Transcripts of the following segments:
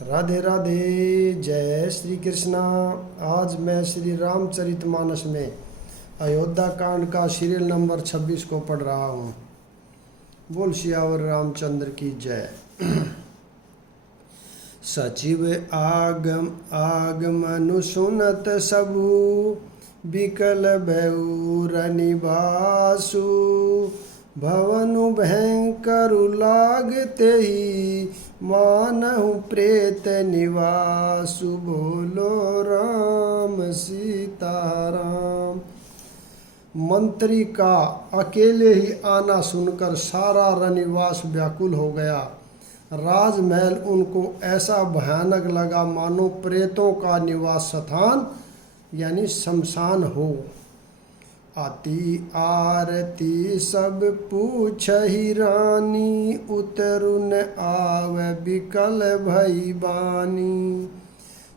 राधे राधे। जय श्री कृष्णा। आज मैं श्री रामचरितमानस में अयोध्या कांड का सीरियल नंबर 26 को पढ़ रहा हूँ। बोल सियावर रामचंद्र की जय। सचिव आगमनु सुनत सबु, बिकल भयउर निवासु। भवनु भयंकरु लागते ही, मानहु प्रेत निवासु। बोलो राम सीताराम। मंत्री का अकेले ही आना सुनकर सारा रनिवास व्याकुल हो गया। राजमहल उनको ऐसा भयानक लगा मानो प्रेतों का निवास स्थान यानी शमशान हो। आती आरती सब पूछहि रानी, उतरुन आवे बिकल भई बानी।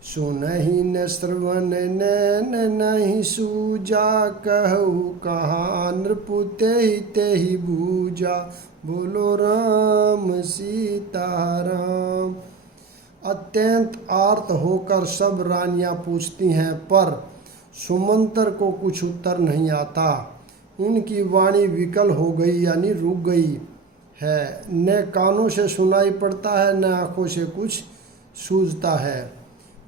सुनहि न श्रवण नैन नहीं सूजा, कहु कहाँ नृपु तेहि तेहि बूझा। बोलो राम सीताराम। अत्यंत आर्त होकर सब रानियां पूछती हैं, पर सुमंतर को कुछ उत्तर नहीं आता। उनकी वाणी विकल हो गई यानी रुक गई है। न कानों से सुनाई पड़ता है, न आँखों से कुछ सूझता है।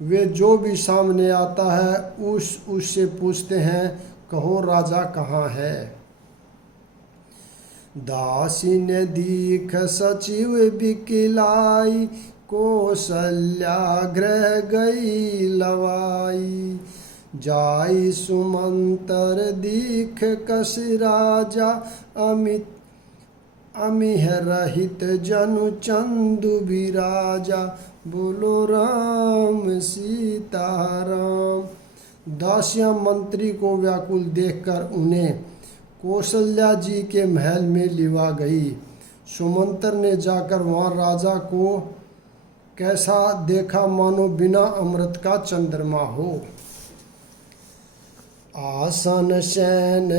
वे जो भी सामने आता है उससे पूछते हैं, कहो राजा कहाँ है। दासी ने दीख सचिव बिकिलाई, कौशल्या गृह गई लवाई। जाई सुमंतर दीख कस राजा, अमिह रहित जनु चंदु विराजा। बोलो राम सीताराम। दासियां मंत्री को व्याकुल देखकर उन्हें कौशल्या जी के महल में लिवा गई। सुमंतर ने जाकर वहाँ राजा को कैसा देखा, मानो बिना अमृत का चंद्रमा हो। आसन शयन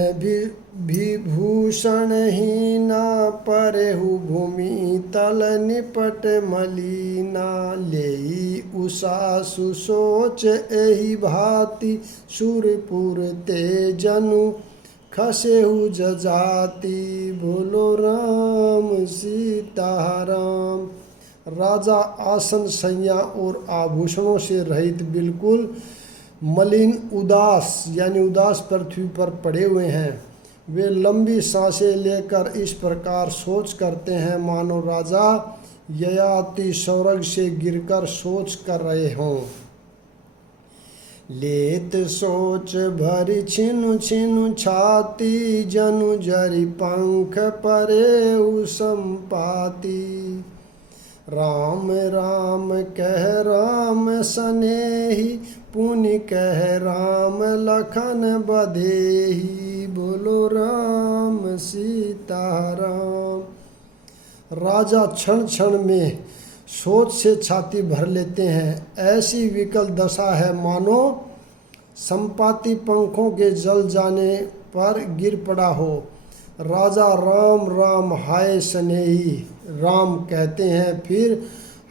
विभूषण हीना, परेहु भूमि तल निपट मलीना। लेई उषा सुसोच एहि भांति, सुरपुर ते जनु खसेहु जजाति। बोलो राम सीताराम। राजा आसन शैया और आभूषणों से रहित बिल्कुल मलिन उदास यानी उदास पृथ्वी पर पड़े हुए हैं। वे लंबी सांसें लेकर इस प्रकार सोच करते हैं मानो राजा ययाति स्वर्ग से गिरकर सोच कर रहे हों। लेत सोच भरी छिनु छिनु छाती, जनु जरि पंख परे संपाती। राम राम कह राम सनेही, पुनि कह राम लखन बधेही। बोलो राम सीताराम। राजा क्षण क्षण में सोच से छाती भर लेते हैं। ऐसी विकल दशा है मानो संपाति पंखों के जल जाने पर गिर पड़ा हो। राजा राम राम हाय स्नेही राम कहते हैं, फिर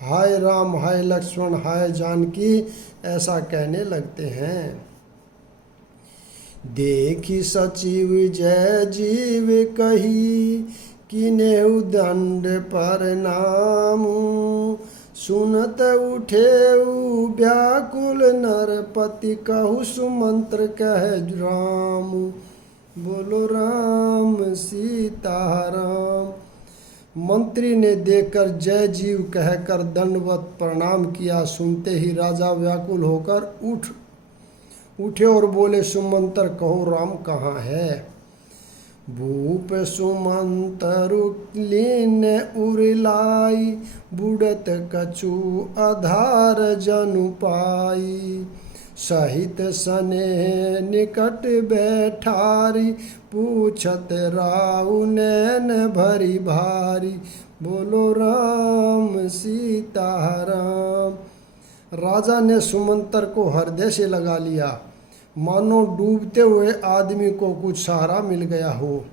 हाय राम हाय लक्ष्मण हाय जानकी ऐसा कहने लगते हैं। देखी सचिव जय जीव कही, किनेहु दंड पर नामू। सुनत उठेऊ व्याकुल नरपति, कहु सुमंत्र कह राम। बोलो राम सीताराम। मंत्री ने देखकर जय जीव कहकर दंडवत प्रणाम किया। सुनते ही राजा व्याकुल होकर उठे और बोले, सुमंतर कहो राम कहाँ है। भूप सुमंतरु लीन उरलाई, बुड़त कछु आधार जनु पाई। सहित सने निकट बैठारी, पूछत राउ नैन भरी भारी। बोलो राम सीताराम। राजा ने सुमंतर को हृदय से लगा लिया, मानो डूबते हुए आदमी को कुछ सहारा मिल गया हो।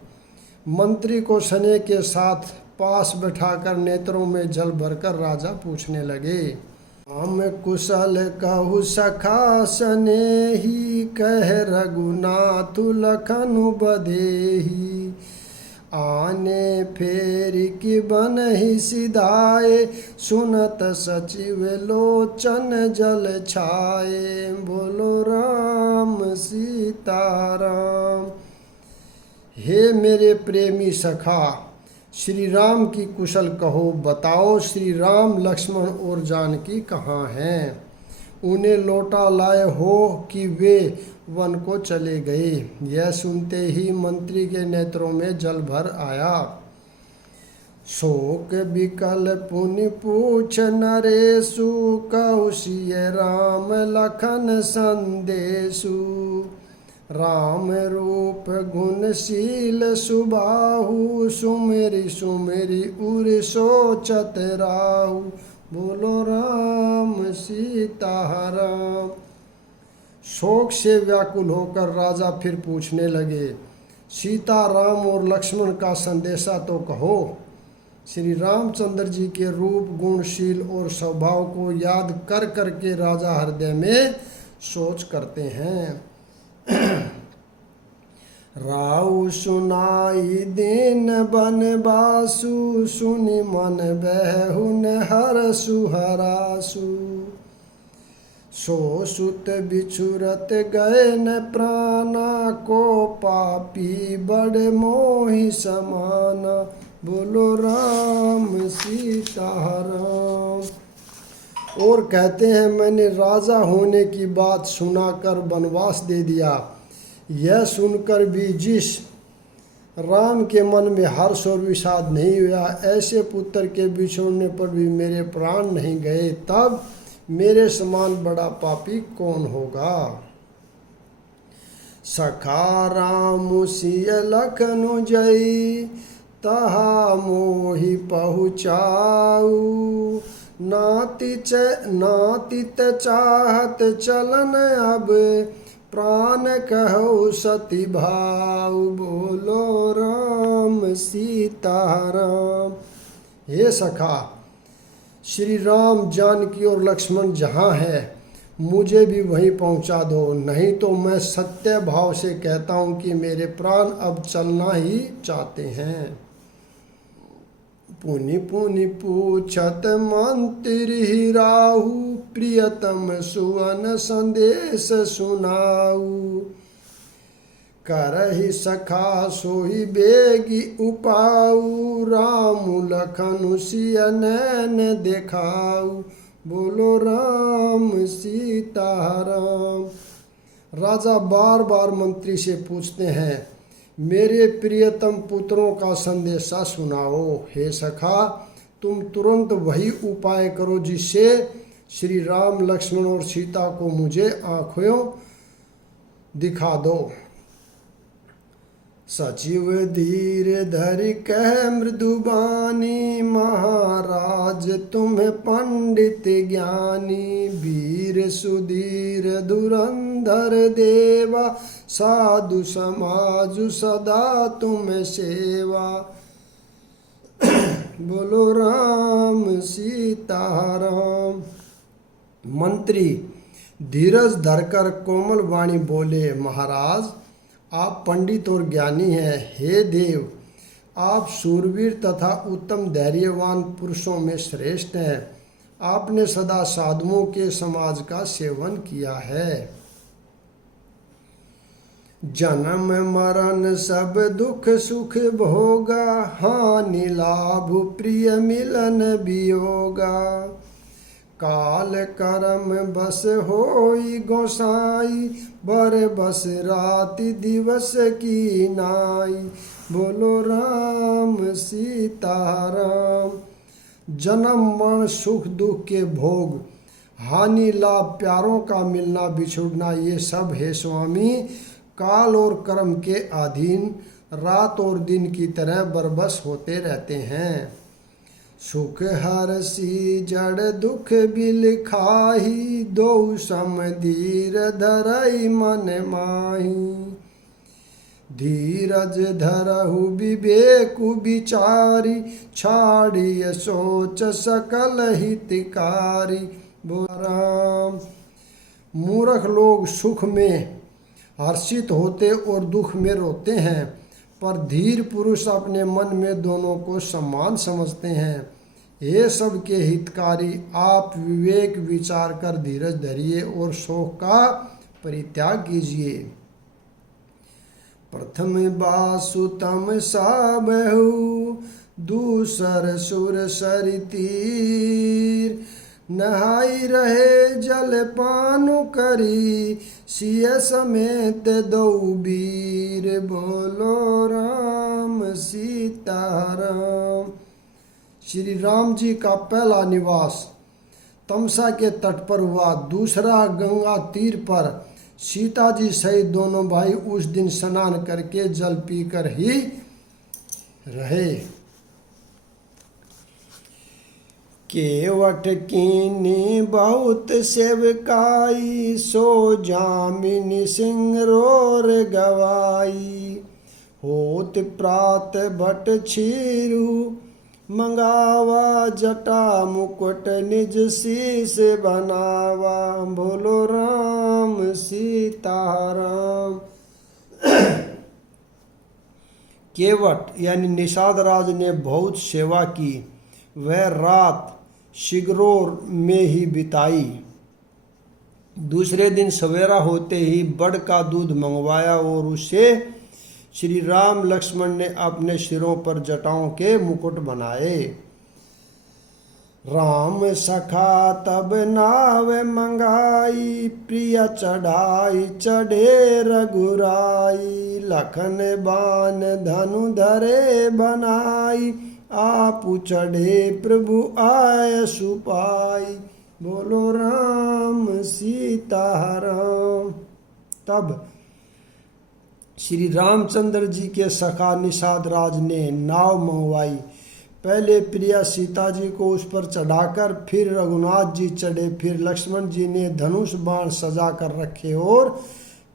मंत्री को स्नेह के साथ पास बैठाकर नेत्रों में जल भरकर राजा पूछने लगे, हम कुशल कहु सखा सनेही, कह रघुनाथ लखनु बदेही। आने फेर की बनहि सिधाए, सुनत सचिव लोचन जल छाए। बोलो राम सीताराम। हे मेरे प्रेमी सखा, श्री राम की कुशल कहो, बताओ श्री राम लक्ष्मण और जानकी कहाँ हैं? उन्हें लौटा लाए हो कि वे वन को चले गए? यह सुनते ही मंत्री के नेत्रों में जल भर आया। शोक विकल पुनि पूछ नरेशु, कहु सिय राम लखन संदेशु। राम रूप गुणशील सुबाहु, सुमेरी सुमेरी उर सोचत राहु। बोलो राम सीताराम। शोक से व्याकुल होकर राजा फिर पूछने लगे, सीता राम और लक्ष्मण का संदेशा तो कहो। श्री रामचंद्र जी के रूप गुणशील और स्वभाव को याद कर करके राजा हृदय में सोच करते हैं। राउ सुनाई दीन बनवासु, सुनि मन बहुन हरसु हरासु। सो सुत बिछुरत गए न प्राणा, को पापी बड़ मोहि समाना। बोलो राम सीताराम। और कहते हैं, मैंने राजा होने की बात सुनाकर वनवास दे दिया। यह सुनकर भी जिस राम के मन में हर्ष और विषाद नहीं हुआ, ऐसे पुत्र के बिछोड़ने पर भी मेरे प्राण नहीं गए, तब मेरे समान बड़ा पापी कौन होगा। सखा राम सिय लखनु जई, तहा मोहि पहुँचाऊ। नातित चाहत चलन अब, प्राण कहो सती भाव। बोलो राम सीताराम। हे सखा, श्री राम जानकी और लक्ष्मण जहाँ है, मुझे भी वहीं पहुँचा दो, नहीं तो मैं सत्य भाव से कहता हूँ कि मेरे प्राण अब चलना ही चाहते हैं। पुनि पुनि पूछत मंत्री राहु, प्रियतम सुवन संदेश सुनाऊ। करहि सखा सोहि बेगी उपाऊ, राम लखनु सिय नैन देखाऊ। बोलो राम सीताराम। राजा बार बार मंत्री से पूछते हैं, मेरे प्रियतम पुत्रों का संदेशा सुनाओ। हे सखा, तुम तुरंत वही उपाय करो जिससे श्री राम लक्ष्मण और सीता को मुझे आँखों दिखा दो। सचिव धीर धरि कह मृदुबानी, महाराज तुम्हें पंडित ज्ञानी। वीर सुधीर धुरंधर देवा, साधु समाज सदा तुम सेवा। बोलो राम सीताराम। मंत्री धीरज धरकर कोमल वाणी बोले, महाराज आप पंडित और ज्ञानी हैं। हे देव, आप शूरवीर तथा उत्तम धैर्यवान पुरुषों में श्रेष्ठ हैं। आपने सदा साधुओं के समाज का सेवन किया है। जन्म मरण सब दुख सुख भोगा, हानि लाभ प्रिय मिलन वियोगा। काल कर्म बस होई गोसाई, बर बस राति दिवस की नाई। बोलो राम सीताराम। जन्म मरण सुख दुख के भोग, हानि लाभ प्यारों का मिलना बिछुड़ना, ये सब है स्वामी काल और कर्म के अधीन रात और दिन की तरह बरबस होते रहते हैं। सुख हरसी जड़ दुख बिल खाही, दो सम धीर धरई मन माही। धीरज धरहु विवेकु विचारी, छाड़िय सोच सकल हितकारी। बोल राम। मूर्ख लोग सुख में हर्षित होते और दुख में रोते हैं, पर धीर पुरुष अपने मन में दोनों को समान समझते हैं। हे सबके हितकारी, आप विवेक विचार कर धीरज धरिए और शोक का परित्याग कीजिए। प्रथम बासुतम साबहु, दूसर सुर सरि तीर। नहाई रहे जल पानु करी, सिय समेत दो वीर। बोलो राम सीताराम। श्री राम जी का पहला निवास तमसा के तट पर हुआ, दूसरा गंगा तीर पर। सीता जी सहित दोनों भाई उस दिन स्नान करके जल पीकर ही रहे। केवट कीनी बहुत सेवकाई, सो जामिनी सिंह रोर गवाई। होत प्रात बट छीरु, मंगावा जटा मुकुट निज शीस बनावा। बोलो राम सीताराम। केवट यानी निषाद राज ने बहुत सेवा की। वह रात शिगरोर में ही बिताई। दूसरे दिन सवेरा होते ही बड़ का दूध मंगवाया और उसे श्री राम लक्ष्मण ने अपने सिरों पर जटाओं के मुकुट बनाए। राम सखा तब नाव मंगाई, प्रिय चढ़ाई चढ़े रघुराई। लखन बान धनु धरे बनाई, आप चढ़े प्रभु आय सुपाई। बोलो राम सीताराम। तब श्री रामचंद्र जी के सखा निषाद राज ने नाव मंगवाई। पहले प्रिया सीता जी को उस पर चढ़ाकर फिर रघुनाथ जी चढ़े, फिर लक्ष्मण जी ने धनुष बाण सजा कर रखे और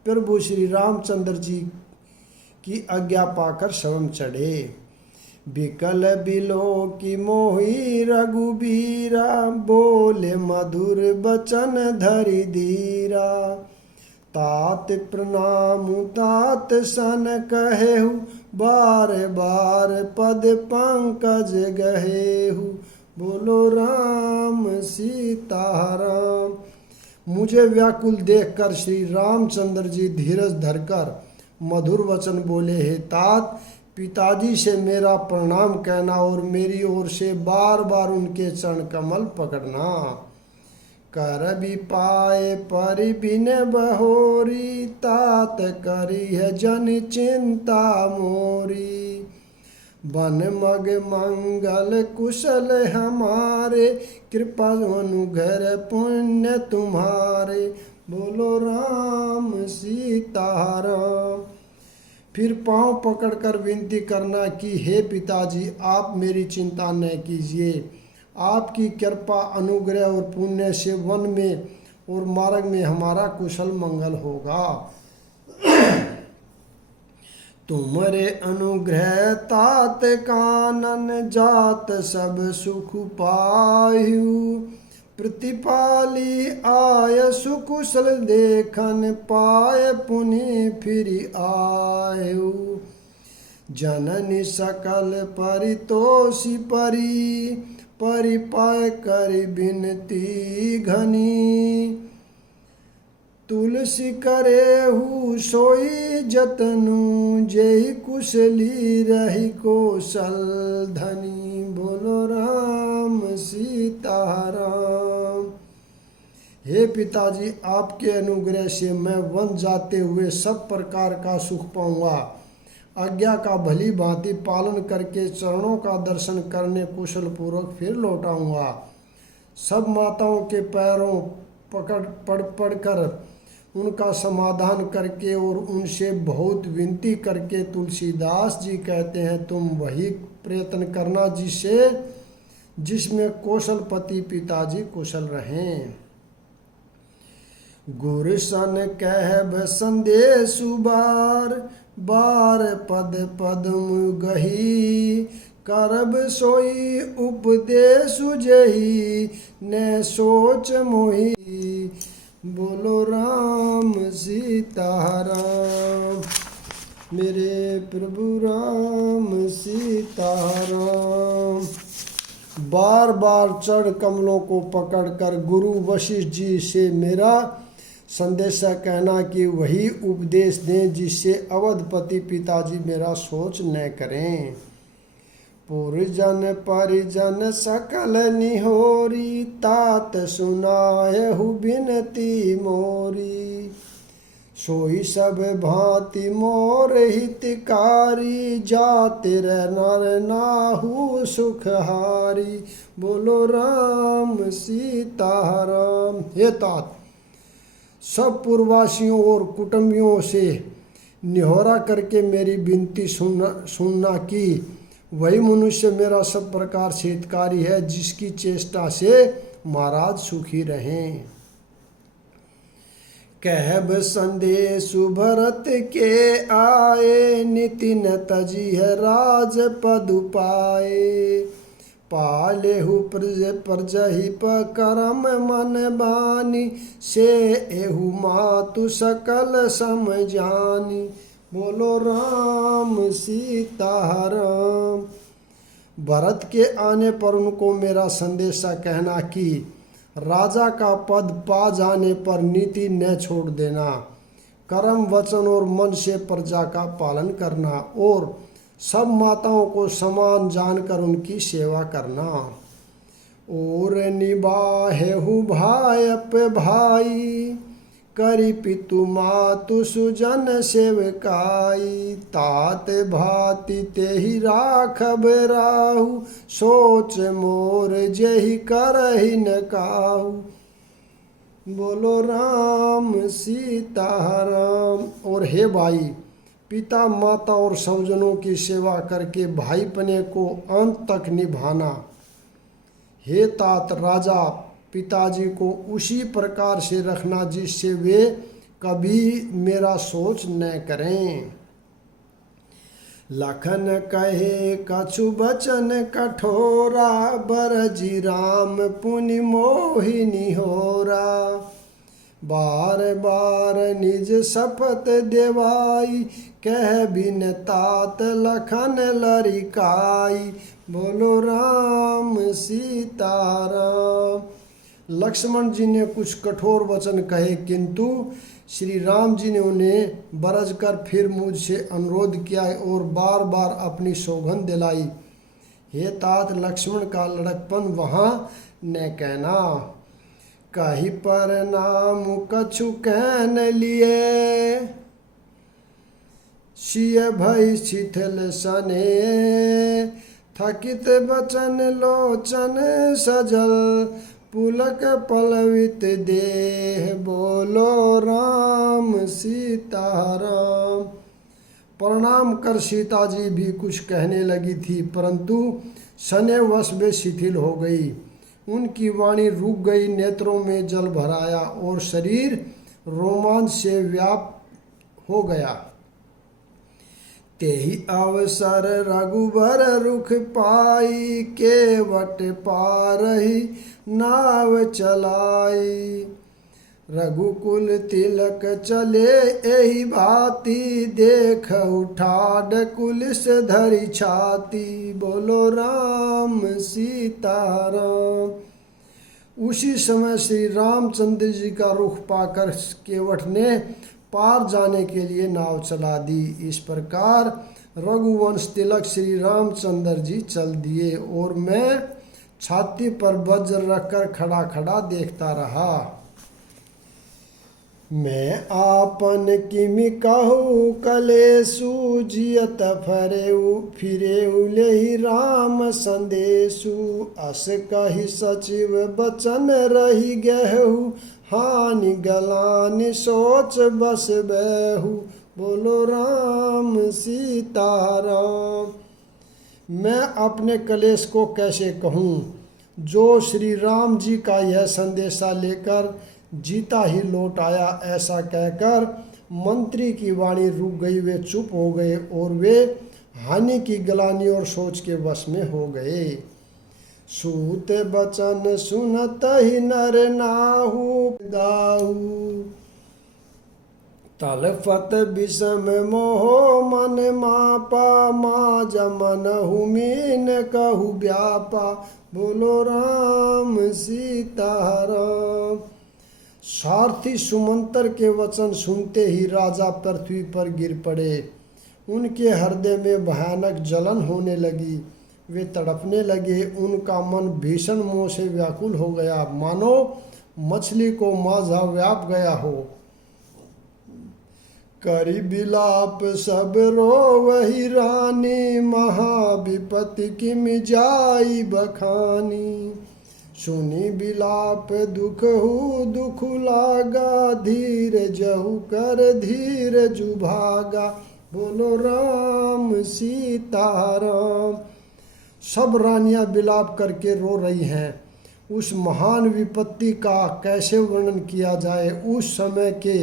प्रभु श्री रामचंद्र जी की आज्ञा पाकर स्वयं चढ़े। बिकल बिलो की मोही रघुबीरा, बोले मधुर बचन धरि धीरा। तात प्रणाम तात सन कहेहु, बार बार पद पंकज गहेहु। बोलो राम सीताराम। मुझे व्याकुल देखकर श्री रामचंद्र जी धीरज धरकर मधुर वचन बोले, हे तात, पिताजी से मेरा प्रणाम कहना और मेरी ओर से बार बार उनके चरण कमल पकड़ना। कर भी पाए पर बिन बहोरी, तात करी है जन चिंता मोरी। बन मग मंगल कुशल हमारे, कृपा अनुग्रह पुण्य तुम्हारे। बोलो राम सीताराम। फिर पांव पकड़कर विनती करना कि हे पिताजी, आप मेरी चिंता न कीजिए। आपकी कृपा अनुग्रह और पुण्य से वन में और मार्ग में हमारा कुशल मंगल होगा। तुम्हारे अनुग्रह तात कानन, जात सब सुख पायु। प्रतिपाली आय सुकुशल देखन, पाय पुनि फिर आयु। जननी सकल परितोषी परी, परिपाय कर बिनती घनी। तुलसी करेहु सोई जतनु, जेहि कुशली रही कौशल धनी। बोलो राम सीताराम। हे पिताजी, आपके अनुग्रह से मैं वन जाते हुए सब प्रकार का सुख पाऊंगा। आज्ञा का भली भांति पालन करके चरणों का दर्शन करने कुशल पूर्वक फिर लौटाऊंगा। सब माताओं के पैरों पड़ कर उनका समाधान करके और उनसे बहुत विनती करके तुलसीदास जी कहते हैं, तुम वही प्रयत्न करना जिसमें कौशलपति पिताजी कुशल रहें। गुरसन कहब संदेशु बार, बार पद पद्म गही। करब सोई उपदेश जही न सोच मोही। बोलो राम सीताराम। मेरे प्रभु राम सीताराम। बार बार चढ़ कमलों को पकड़कर गुरु वशिष्ठ जी से मेरा संदेशा कहना कि वही उपदेश दें जिससे अवधपति पिताजी मेरा सोच न करें। पुरजन परिजन सकल निहोरी तात सुनायहु बिनती मोरी। सोई सब भांति मोर हितकारी जाते नर नाहु सुखहारी। बोलो राम सीताराम। हे तात, सब पूर्ववासियों और कुटुंबियों से निहोरा करके मेरी विनती सुनना कि वही मनुष्य मेरा सब प्रकार से हितकारी है जिसकी चेष्टा से महाराज सुखी रहें। कहब संदेश भरत के आए नितिन तजिह राज पद पाए। पालेहु प्रजहि करम मन बानी से एहु मातु सकल समझानी। बोलो राम सीताराम। भरत के आने पर उनको मेरा संदेशा कहना कि राजा का पद पा जाने पर नीति न छोड़ देना, कर्म वचन और मन से प्रजा का पालन करना और सब माताओं को समान जानकर उनकी सेवा करना। और निभाहेहु भाई पे भाई करी पितु मातु सुजन सेवकाई। तात भाति तेहि राखब राहु सोच मोर जेहि करहि न काहू। बोलो राम सीताराम। और हे भाई, पिता माता और स्वजनों की सेवा करके भाईपने को अंत तक निभाना। हे तात, राजा पिताजी को उसी प्रकार से रखना जिससे वे कभी मेरा सोच न करें। लखन कहे कछु बचन कठोरा बरजी राम पुनि मोहिनी होरा। बार बार निज शपथ देवाई कह बिन तात लखन लरिकाई। बोलो राम सीताराम। लक्ष्मण जी ने कुछ कठोर वचन कहे किंतु श्री राम जी ने उन्हें बरज कर फिर मुझसे अनुरोध किया और बार बार अपनी सौगंध दिलाई। हे तात, लक्ष्मण का लड़कपन वहाँ न कहना। कही पर नाम कछु कहन लिए सिय भई शिथिल सने। थकित बचन लोचन सजल पुलक पलवित देह। बोलो राम सीताराम। प्रणाम कर सीता जी भी कुछ कहने लगी थी परंतु शनिवश वे शिथिल हो गई। उनकी वाणी रुक गई, नेत्रों में जल भराया और शरीर रोमांच से व्याप्त हो गया। तेहि अवसर रघुबर रुख पाई केवट पारही नाव चलाई। रघुकुल तिलक चले एहि भांति देख उठाड कुलिस धरि छाती। बोलो राम सीताराम। उसी समय श्री रामचंद्र जी का रुख पाकर केवट ने पार जाने के लिए नाव चला दी। इस प्रकार रघुवंश तिलक श्री रामचंद्र जी चल दिए और मैं छाती पर वज्र रखकर खड़ा खड़ा देखता रहा। मैं आपन किमि कहूँ कलेसु जियत फिरेउ लेहि राम संदेशु। अस कहि सचिव बचन रहि गहु हानि गलानि सोच बस बहु। बोलो राम सीताराम। मैं अपने कलेश को कैसे कहूँ जो श्री राम जी का यह संदेशा लेकर जीता ही लौट आया। ऐसा कहकर मंत्री की वाणी रुक गई, वे चुप हो गए और वे हानि की ग्लानि और सोच के वश में हो गए। सूत बचन सुनत ही नर नाहु गाहु, तलफत विषम मोह मन मापा, माँ जमन हुमीन कहु व्यापा, बोलो राम सीता राम। सारथी सुमंतर के वचन सुनते ही राजा पृथ्वी पर गिर पड़े। उनके हृदय में भयानक जलन होने लगी, वे तड़पने लगे। उनका मन भीषण मोह से व्याकुल हो गया, मानो मछली को माझा व्याप गया हो। करी बिलाप सब रो वही रानी, महाविपत्ति किम जाई बखानी। सुनी बिलाप दुख हु दुख लागा, धीर जहु कर धीर जुभागा, बोलो राम सीता राम। सब रानियां विलाप करके रो रही हैं। उस महान विपत्ति का कैसे वर्णन किया जाए। उस समय के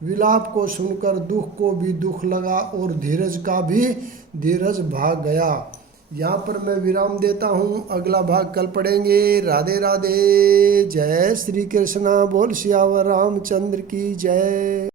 विलाप को सुनकर दुख को भी दुख लगा और धीरज का भी धीरज भाग गया। यहाँ पर मैं विराम देता हूँ, अगला भाग कल पढ़ेंगे। राधे राधे, जय श्री कृष्णा, बोल सियावर रामचंद्र की जय।